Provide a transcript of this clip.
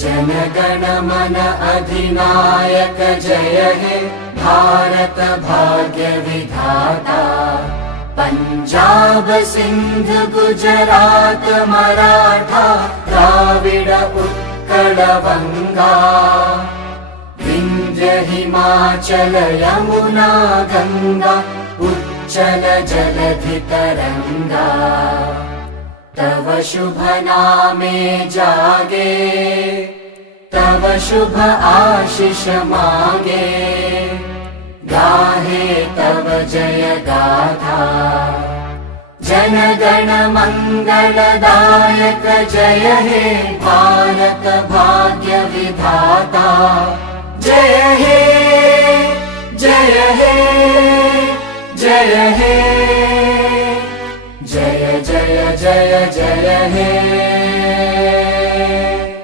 जनगण मन अधिनायक जय हे भारत भाग्य विधाता। पंजाब सिंध गुजरात मराठा द्राविड उत्कल बंगा। विंध्य हिमाचल यमुना गंगा उच्चल जलधि तरंगा। तव शुभ नामे जागे तव शुभ आशीष मांगे। गाहे तव जय गाथा जनगण मंगलदायक जय हे भारत भाग्य विधाता। जय हे जय हे जय हे जय जय जय जय हे।